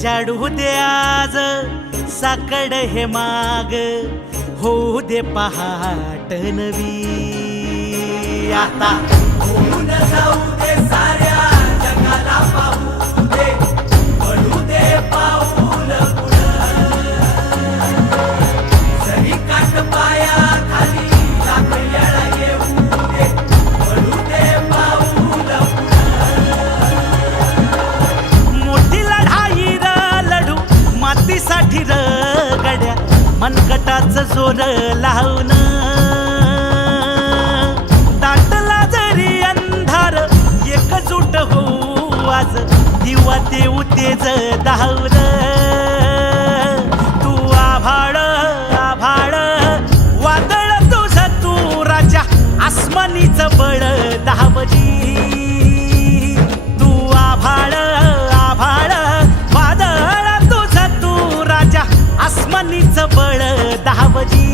उजाडू दे आज साकड हे माग, होऊ दे पहाट नवी. आता होऊन जाऊ दे साऱ्या जगाला पाहू दे, पडू दे पाऊल पुढं. जरी काट पाया खाली लाख येळा येऊ दे, पडू दे पाऊल पुढं. मोठी लढाई र लढू मातीसाठी र गड्या, मनगटाचं जोर लावून. दाटला जरी अंधार एकजूट होऊ आज, दिवा देऊ तेज धावून. तू आभाळ आभाळ वादळ तुझं तू राजा, आसमानीचं बळ दावजी. तू आभाळ आभाळ वादळ तुझं तू राजा, आसमानीचं बळ दावजी.